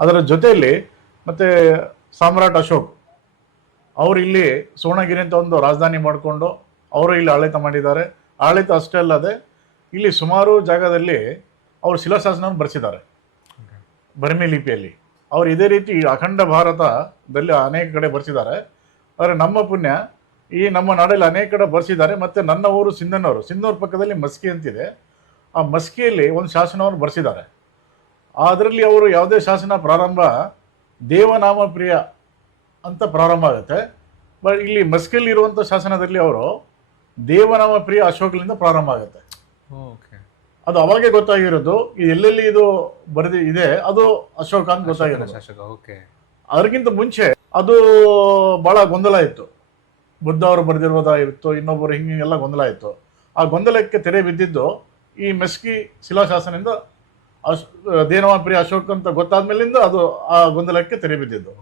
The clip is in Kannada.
ಅದರ ಜೊತೆಯಲ್ಲಿ ಮತ್ತೆ ಸಾಮ್ರಾಟ್ ಅಶೋಕ್ ಅವರು ಇಲ್ಲಿ ಸುವರ್ಣಗಿರಿ ಅಂತ ಒಂದು ರಾಜಧಾನಿ ಮಾಡಿಕೊಂಡು ಅವರು ಇಲ್ಲಿ ಆಡಳಿತ ಮಾಡಿದ್ದಾರೆ. ಆಡಳಿತ ಅಷ್ಟೇ ಅಲ್ಲದೆ ಇಲ್ಲಿ ಸುಮಾರು ಜಾಗದಲ್ಲಿ ಅವರು ಶಿಲಾಶಾಸನವನ್ನು ಬರೆಸಿದ್ದಾರೆ ಬರ್ಮಿ ಲಿಪಿಯಲ್ಲಿ. ಅವರು ಇದೇ ರೀತಿ ಅಖಂಡ ಭಾರತದಲ್ಲಿ ಅನೇಕ ಕಡೆ ಬರೆಸಿದ್ದಾರೆ. ಆದರೆ ನಮ್ಮ ಪುಣ್ಯ ಈ ನಮ್ಮ ನಾಡಲ್ಲಿ ಅನೇಕ ಕಡೆ ಬರೆಸಿದ್ದಾರೆ. ಮತ್ತು ನನ್ನ ಊರು ಸಿಂಧನೂರು ಪಕ್ಕದಲ್ಲಿ ಮಸ್ಕಿ ಅಂತಿದೆ. ಆ ಮಸ್ಕಿಯಲ್ಲಿ ಒಂದು ಶಾಸನವನ್ನು ಬರೆಸಿದ್ದಾರೆ. ಅದರಲ್ಲಿ ಅವರು ಯಾವುದೇ ಶಾಸನ ಪ್ರಾರಂಭ ದೇವನಾಮ ಪ್ರಿಯ ಅಂತ ಪ್ರಾರಂಭ ಆಗುತ್ತೆ. ಬಟ್ ಇಲ್ಲಿ ಮಸ್ಕಿಯಲ್ಲಿ ಇರುವಂಥ ಶಾಸನದಲ್ಲಿ ಅವರು ದೇವನಾಮ ಪ್ರಿಯ ಅಶೋಕಲಿಂದ ಪ್ರಾರಂಭ ಆಗುತ್ತೆ. ಅದು ಅವಾಗೇ ಗೊತ್ತಾಗಿರೋದು ಎಲ್ಲೆಲ್ಲಿ ಇದು ಇದೆ ಅದು ಅಶೋಕ ಅಂತ ಗೊತ್ತಾಗಿರೋದು. ಅದಕ್ಕಿಂತ ಮುಂಚೆ ಅದು ಬಹಳ ಗೊಂದಲ ಇತ್ತು. ಬುದ್ಧ ಅವರು ಬರೆದಿರೋದಾಗಿತ್ತು, ಇನ್ನೊಬ್ಬರು ಹಿಂಗೆಲ್ಲ ಗೊಂದಲ ಇತ್ತು. ಆ ಗೊಂದಲಕ್ಕೆ ತೆರೆ ಬಿದ್ದಿದ್ದು ಈ ಮೆಸ್ಕಿ ಶಿಲಾಶಾಸನದಿಂದ ದೇವನಾಮ ಪ್ರಿಯ ಅಶೋಕ್ ಅಂತ ಗೊತ್ತಾದ್ಮೇಲಿಂದ ಅದು ಆ ಗೊಂದಲಕ್ಕೆ ತೆರೆ ಬಿದ್ದಿದ್ದು.